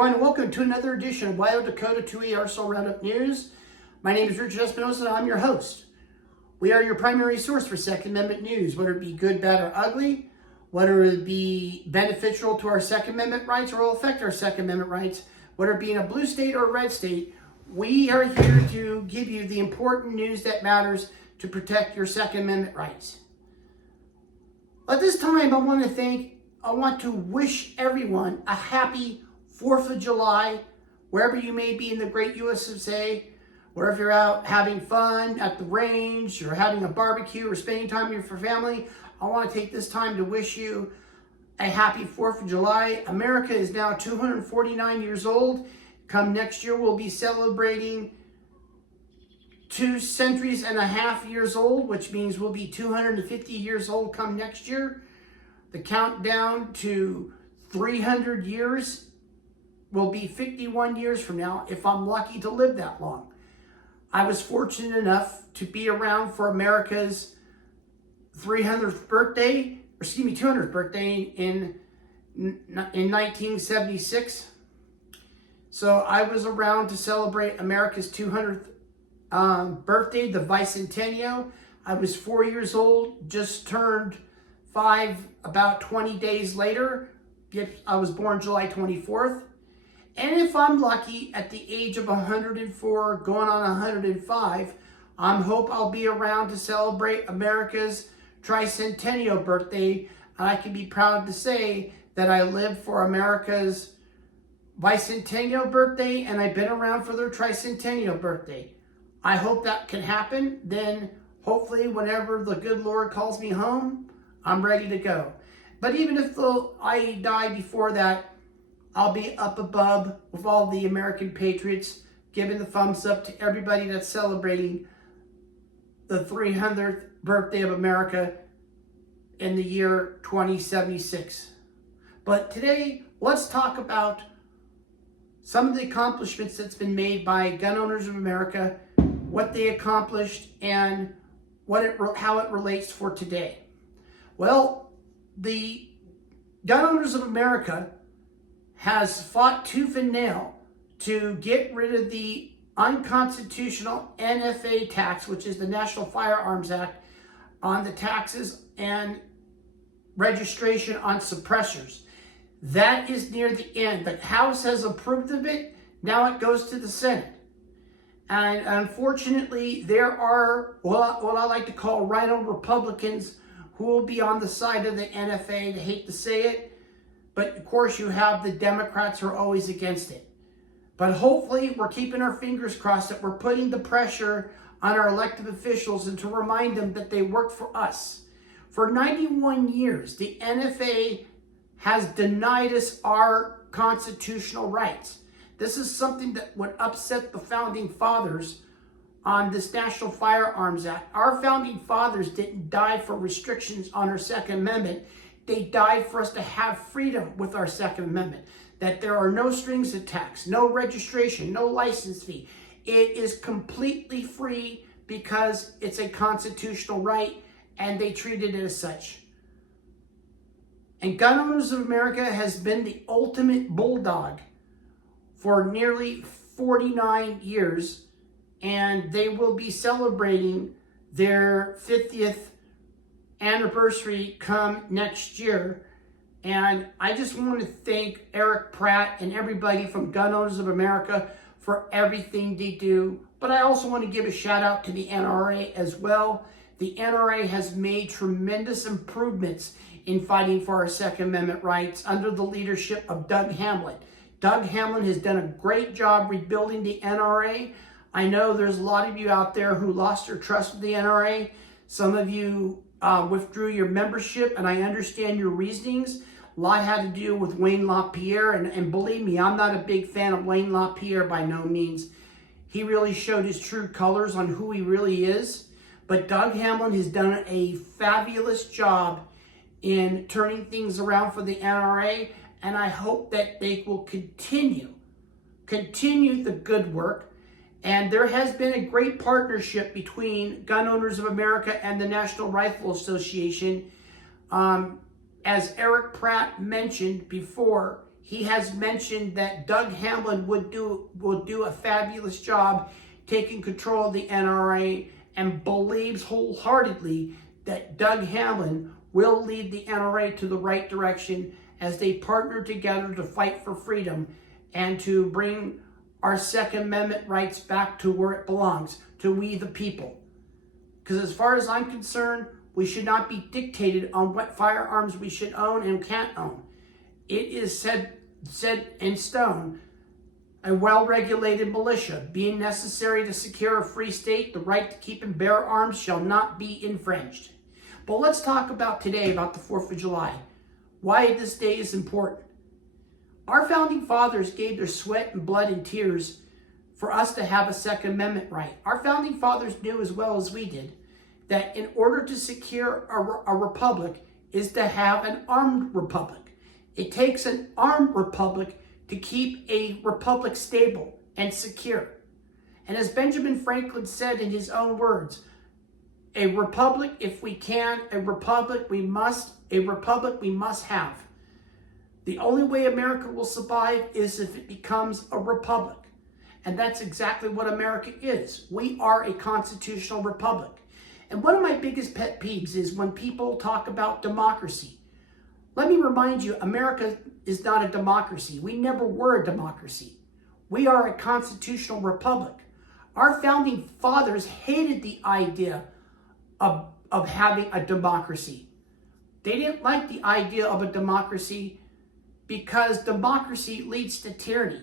everyone, and welcome to another edition of Wyo Dakota 2E Arsenal Roundup News. My name is Richard Espinoza, and I'm your host. We are your primary source for Second Amendment news, whether it be good, bad, or ugly, whether it be beneficial to our Second Amendment rights or will affect our Second Amendment rights, whether it be in a blue state or a red state. We are here to give you the important news that matters to protect your Second Amendment rights. At this time, I want to wish everyone a happy 4th of July, wherever you may be in the great USA, wherever you're out having fun at the range or having a barbecue or spending time with your family. I want to take this time to wish you a happy 4th of July. America is now 249 years old. Come next year, we'll be celebrating 2 centuries and a half years old, which means we'll be 250 years old come next year. The countdown to 300 years will be 51 years from now, if I'm lucky to live that long. I was fortunate enough to be around for America's 200th birthday in 1976. So I was around to celebrate America's 200th birthday, the bicentennial. I was 4 years old, just turned 5 about 20 days later. I was born July 24th. And if I'm lucky, at the age of 104, going on 105, I hope I'll be around to celebrate America's tricentennial birthday. And I can be proud to say that I lived for America's bicentennial birthday, and I've been around for their tricentennial birthday. I hope that can happen. Then hopefully whenever the good Lord calls me home, I'm ready to go. But even if I die before that, I'll be up above with all the American patriots, giving the thumbs up to everybody that's celebrating the 300th birthday of America in the year 2076. But today, let's talk about some of the accomplishments that's been made by gun owners of America, what they accomplished, and how it relates for today. Well, the gun owners of America has fought tooth and nail to get rid of the unconstitutional NFA tax, which is the National Firearms Act, on the taxes and registration on suppressors. That is near the end. The House has approved of it. Now it goes to the Senate. And unfortunately, there are what I like to call rhino Republicans who will be on the side of the NFA. I hate to say it. But of course, you have the Democrats who are always against it. But hopefully, we're keeping our fingers crossed that we're putting the pressure on our elected officials and to remind them that they work for us. For 91 years, the NFA has denied us our constitutional rights. This is something that would upset the founding fathers on this National Firearms Act. Our founding fathers didn't die for restrictions on our Second Amendment. They died for us to have freedom with our Second Amendment, that there are no strings attached, no registration, no license fee. It is completely free because it's a constitutional right, and they treated it as such. And Gun Owners of America has been the ultimate bulldog for nearly 49 years, and they will be celebrating their 50th anniversary come next year. And I just want to thank Eric Pratt and everybody from Gun Owners of America for everything they do. But I also want to give a shout out to the NRA as well. The NRA has made tremendous improvements in fighting for our Second Amendment rights under the leadership of Doug Hamlin. Doug Hamlin has done a great job rebuilding the NRA. I know there's a lot of you out there who lost your trust with the NRA. Some of you withdrew your membership, and I understand your reasonings. A lot had to do with Wayne LaPierre, and believe me, I'm not a big fan of Wayne LaPierre by no means. He really showed his true colors on who he really is. But Doug Hamlin has done a fabulous job in turning things around for the NRA, and I hope that they will continue the good work. And there has been a great partnership between Gun Owners of America and the National Rifle Association. As Eric Pratt mentioned before, he has mentioned that Doug Hamlin will do a fabulous job taking control of the NRA, and believes wholeheartedly that Doug Hamlin will lead the NRA to the right direction as they partner together to fight for freedom and to bring our Second Amendment rights back to where it belongs, to we the people. Because as far as I'm concerned, we should not be dictated on what firearms we should own and can't own. It is set in stone. A well-regulated militia, being necessary to secure a free state, the right to keep and bear arms shall not be infringed. But let's talk about today, about the 4th of July. Why this day is important. Our founding fathers gave their sweat and blood and tears for us to have a Second Amendment right. Our founding fathers knew as well as we did that in order to secure a republic is to have an armed republic. It takes an armed republic to keep a republic stable and secure. And as Benjamin Franklin said in his own words, a republic if we can, a republic we must have. The only way America will survive is if it becomes a republic. And that's exactly what America is. We are a constitutional republic. And one of my biggest pet peeves is when people talk about democracy. Let me remind you, America is not a democracy. We never were a democracy. We are a constitutional republic. Our founding fathers hated the idea of having a democracy. They didn't like the idea of a democracy because democracy leads to tyranny.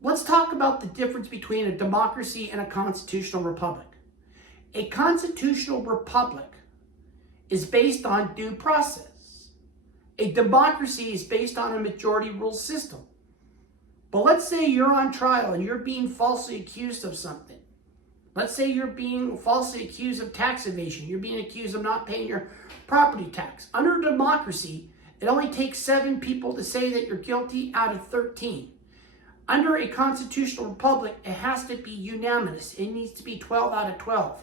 Let's talk about the difference between a democracy and a constitutional republic. A constitutional republic is based on due process. A democracy is based on a majority rule system. But let's say you're on trial and you're being falsely accused of something. Let's say you're being falsely accused of tax evasion. You're being accused of not paying your property tax. Under a democracy, it only takes 7 people to say that you're guilty out of 13. Under a constitutional republic, it has to be unanimous. It needs to be 12 out of 12.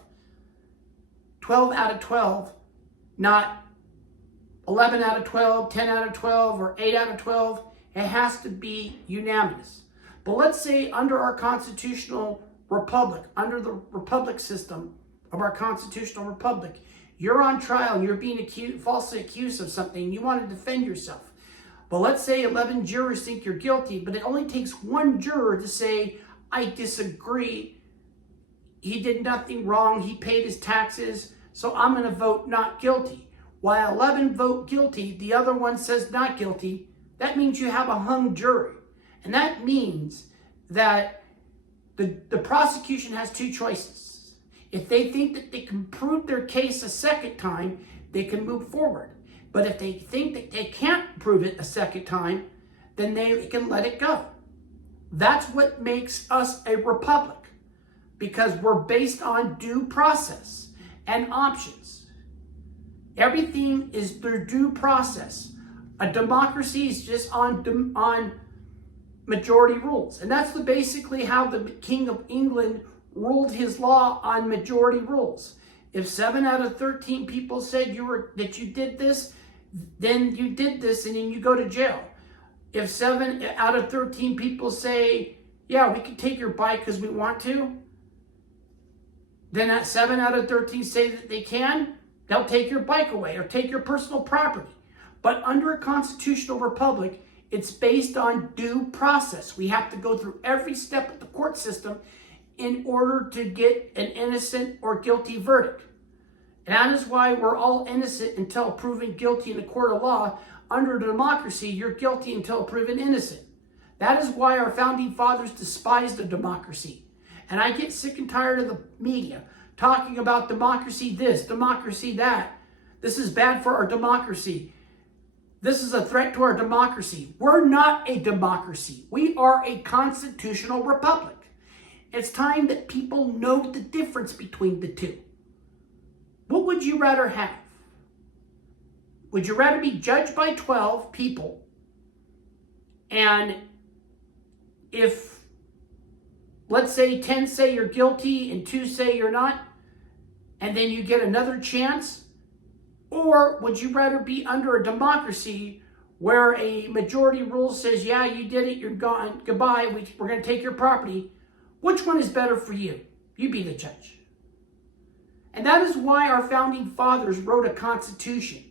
12 out of 12, not 11 out of 12, 10 out of 12, or 8 out of 12. It has to be unanimous. But let's say under our constitutional republic, under the republic system of our constitutional republic, you're on trial and you're being falsely accused of something and you want to defend yourself. But let's say 11 jurors think you're guilty, but it only takes 1 juror to say, I disagree. He did nothing wrong. He paid his taxes, so I'm going to vote not guilty. While 11 vote guilty, the other one says not guilty. That means you have a hung jury. And that means that the prosecution has 2 choices. If they think that they can prove their case a second time, they can move forward. But if they think that they can't prove it a second time, then they can let it go. That's what makes us a republic, because we're based on due process and options. Everything is through due process. A democracy is just on majority rules. And that's basically how the King of England ruled his law, on majority rules. If 7 out of 13 people said that you did this, then you did this, and then you go to jail. If 7 out of 13 people say, yeah, we can take your bike because we want to, then that 7 out of 13 say that they can, they'll take your bike away or take your personal property. But under a constitutional republic, it's based on due process. We have to go through every step of the court system in order to get an innocent or guilty verdict. And that is why we're all innocent until proven guilty in a court of law. Under a democracy, you're guilty until proven innocent. That is why our founding fathers despised a democracy. And I get sick and tired of the media talking about democracy this, democracy that. This is bad for our democracy. This is a threat to our democracy. We're not a democracy. We are a constitutional republic. It's time that people know the difference between the two. What would you rather have? Would you rather be judged by 12 people, and if, let's say, 10 say you're guilty and 2 say you're not, and then you get another chance? Or would you rather be under a democracy where a majority rule says, yeah, you did it, you're gone, goodbye, we're going to take your property. Which one is better for you? You be the judge. And that is why our founding fathers wrote a constitution.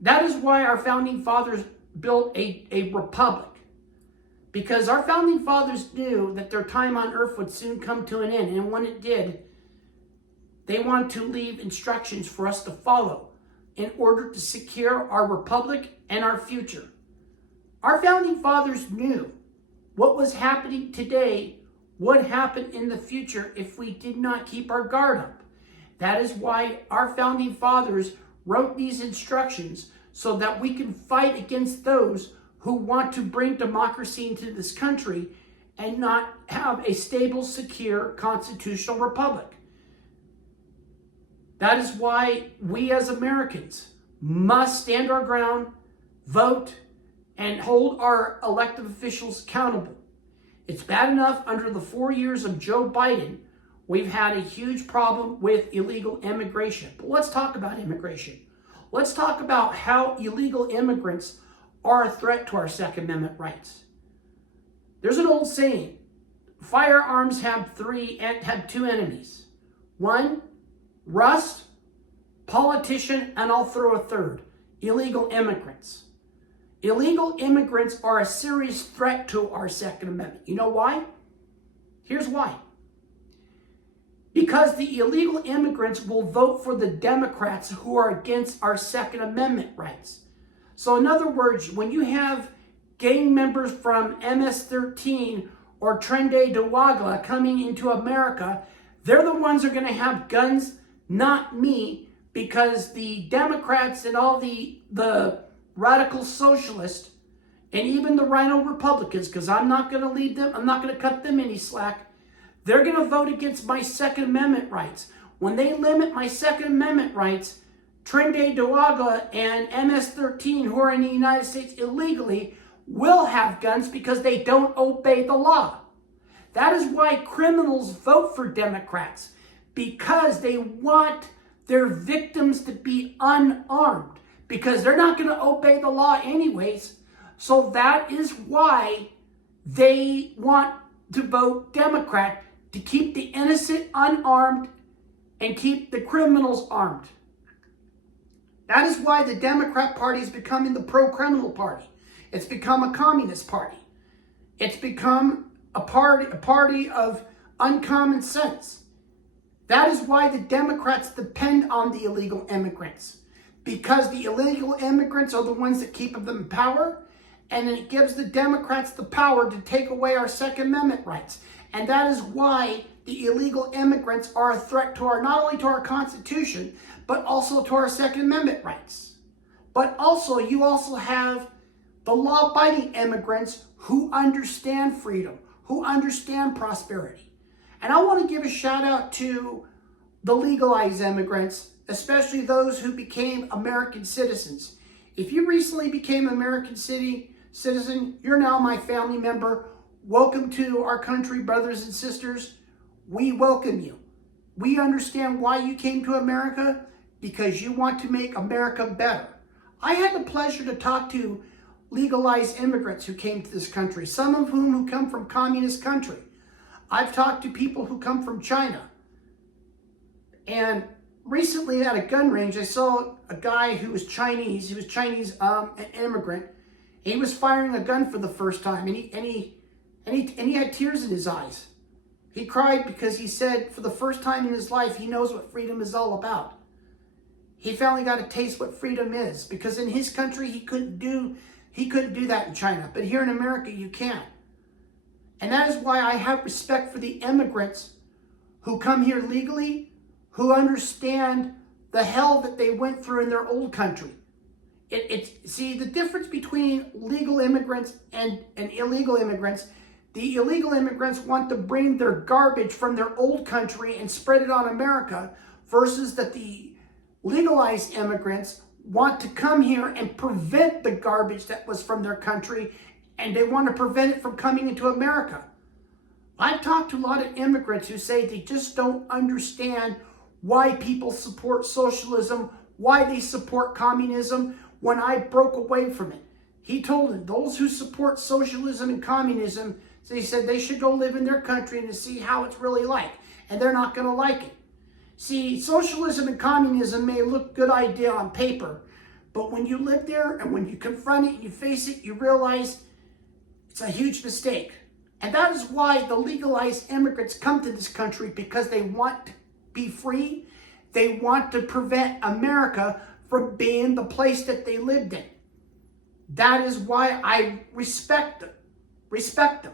That is why our founding fathers built a republic. Because our founding fathers knew that their time on earth would soon come to an end. And when it did, they wanted to leave instructions for us to follow in order to secure our republic and our future. Our founding fathers knew what was happening today would happen in the future if we did not keep our guard up. That is why our founding fathers wrote these instructions so that we can fight against those who want to bring democracy into this country and not have a stable, secure, constitutional republic. That is why we as Americans must stand our ground, vote, and hold our elected officials accountable. It's bad enough under the 4 years of Joe Biden, we've had a huge problem with illegal immigration. But let's talk about immigration. Let's talk about how illegal immigrants are a threat to our Second Amendment rights. There's an old saying, firearms have two enemies. One, rust, politician, and I'll throw a third, illegal immigrants. Illegal immigrants are a serious threat to our Second Amendment. You know why? Here's why. Because the illegal immigrants will vote for the Democrats who are against our Second Amendment rights. So in other words, when you have gang members from MS-13 or Trende Dewagla coming into America, they're the ones who are going to have guns, not me, because the Democrats and all the radical socialists and even the rhino Republicans, because I'm not going to lead them, I'm not going to cut them any slack, they're going to vote against my Second Amendment rights. When they limit my Second Amendment rights, Trende Dewagla and MS-13 who are in the United States illegally will have guns because they don't obey the law. That is why criminals vote for Democrats, because they want their victims to be unarmed, because they're not going to obey the law anyways. So that is why they want to vote Democrat, to keep the innocent unarmed and keep the criminals armed. That is why the Democrat Party is becoming the pro-criminal party. It's become a communist party. It's become a party of uncommon sense. That is why the Democrats depend on the illegal immigrants, because the illegal immigrants are the ones that keep them in power, and it gives the Democrats the power to take away our Second Amendment rights. And that is why the illegal immigrants are a threat to not only to our Constitution, but also to our Second Amendment rights. But also, you also have the law-abiding immigrants who understand freedom, who understand prosperity. And I want to give a shout out to the legalized immigrants, especially those who became American citizens. If you recently became an American citizen, you're now my family member. Welcome to our country, brothers and sisters. We welcome you. We understand why you came to America, because you want to make America better. I had the pleasure to talk to legalized immigrants who came to this country, some of whom who come from communist country. I've talked to people who come from China. And recently at a gun range, I saw a guy who was Chinese. He was Chinese, an immigrant. He was firing a gun for the first time, and he had tears in his eyes. He cried because he said for the first time in his life, he knows what freedom is all about. He finally got to taste what freedom is, because in his country, he couldn't do that in China. But here in America, you can. And that is why I have respect for the immigrants who come here legally, who understand the hell that they went through in their old country. See, the difference between legal immigrants and illegal immigrants, the illegal immigrants want to bring their garbage from their old country and spread it on America, versus that the legalized immigrants want to come here and prevent the garbage that was from their country, and they want to prevent it from coming into America. I've talked to a lot of immigrants who say they just don't understand why people support socialism, why they support communism, when I broke away from it. He told them, those who support socialism and communism, so he said they should go live in their country and to see how it's really like. And they're not going to like it. See, socialism and communism may look a good idea on paper, but when you live there and when you confront it and you face it, you realize it's a huge mistake. And that is why the legalized immigrants come to this country, because they want to be free. They want to prevent America from being the place that they lived in. That is why I respect them,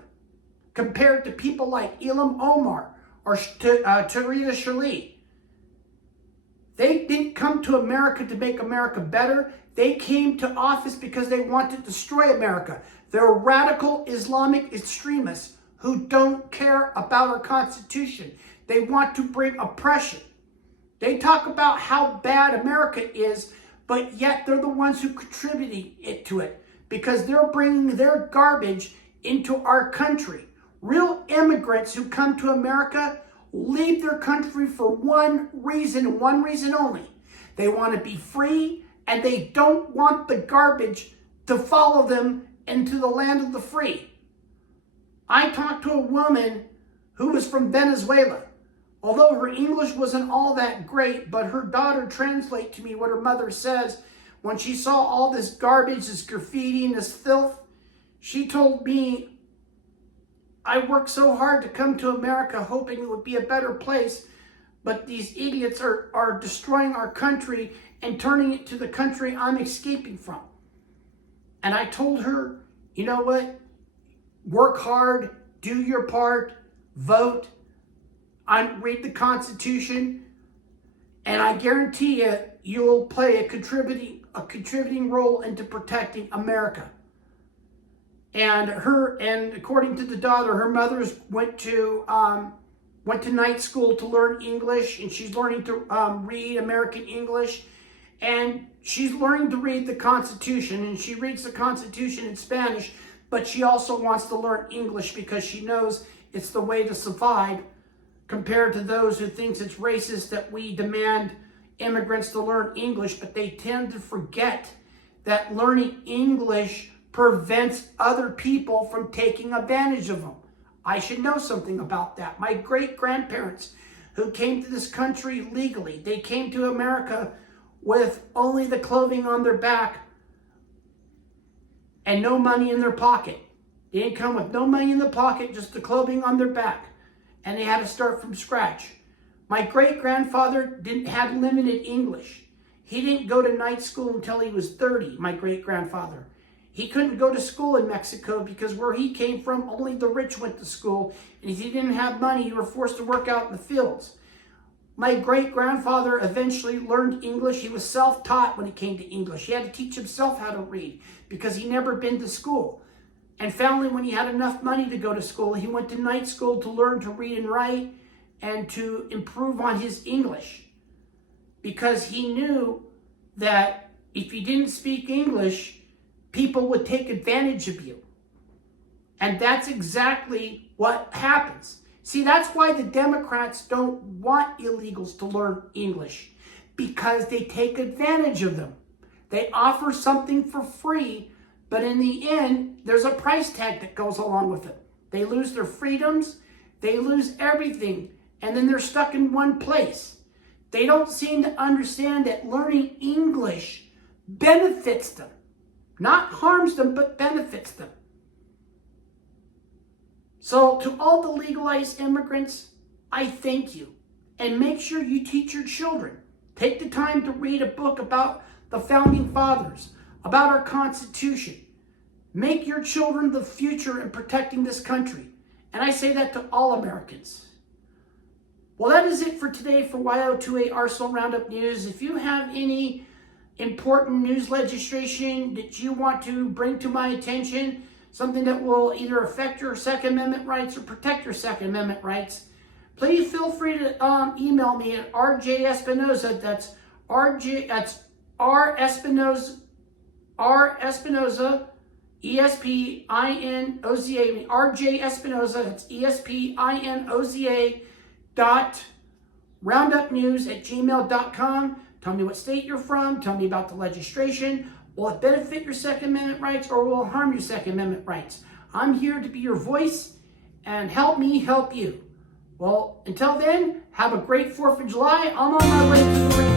compared to people like Ilham Omar or Tarita Shali. They didn't come to America to make America better. They came to office because they want to destroy America. They're radical Islamic extremists who don't care about our Constitution. They want to bring oppression. They talk about how bad America is, but yet they're the ones who contributed to it, because they're bringing their garbage into our country. Real immigrants who come to America leave their country for one reason only. They want to be free, and they don't want the garbage to follow them into the land of the free. I talked to a woman who was from Venezuela. Although her English wasn't all that great, but her daughter translated to me what her mother says. When she saw all this garbage, this graffiti, and this filth, she told me, I worked so hard to come to America hoping it would be a better place, but these idiots are destroying our country and turning it to the country I'm escaping from. And I told her, you know what? Work hard, do your part, vote, read the Constitution, and I guarantee you, you'll play a contributing role into protecting America. And according to the daughter, her mother went to night school to learn English, and she's learning to read American English, and she's learning to read the Constitution, and she reads the Constitution in Spanish, but she also wants to learn English because she knows it's the way to survive, compared to those who thinks it's racist that we demand immigrants to learn English, but they tend to forget that learning English prevents other people from taking advantage of them. I should know something about that. My great-grandparents who came to this country legally, they came to America with only the clothing on their back and no money in their pocket. They didn't come with no money in the pocket, just the clothing on their back. And they had to start from scratch. My great-grandfather had limited English. He didn't go to night school until he was 30, my great-grandfather. He couldn't go to school in Mexico because where he came from, only the rich went to school. And if he didn't have money, you were forced to work out in the fields. My great-grandfather eventually learned English. He was self-taught when it came to English. He had to teach himself how to read because he'd never been to school. And finally, when he had enough money to go to school, he went to night school to learn to read and write and to improve on his English. Because he knew that if you didn't speak English, people would take advantage of you. And that's exactly what happens. See, that's why the Democrats don't want illegals to learn English, because they take advantage of them. They offer something for free, but in the end, there's a price tag that goes along with it. They lose their freedoms, they lose everything, and then they're stuck in one place. They don't seem to understand that learning English benefits them. Not harms them, but benefits them. So to all the legalized immigrants, I thank you. And make sure you teach your children. Take the time to read a book about the Founding Fathers, about our Constitution. Make your children the future in protecting this country. And I say that to all Americans. Well, that is it for today for Wyo Arsenal Roundup News. If you have any important news legislation that you want to bring to my attention, something that will either affect your Second Amendment rights or protect your Second Amendment rights, please feel free to email me at rjespinoza. That's R Espinoza, ESPINOZA, RJ Espinoza, that's ESPINOZA .roundupnews@gmail.com. Tell me what state you're from. Tell me about the legislation. Will it benefit your Second Amendment rights or will it harm your Second Amendment rights? I'm here to be your voice and help me help you. Well, until then, have a great 4th of July. I'm on my way to the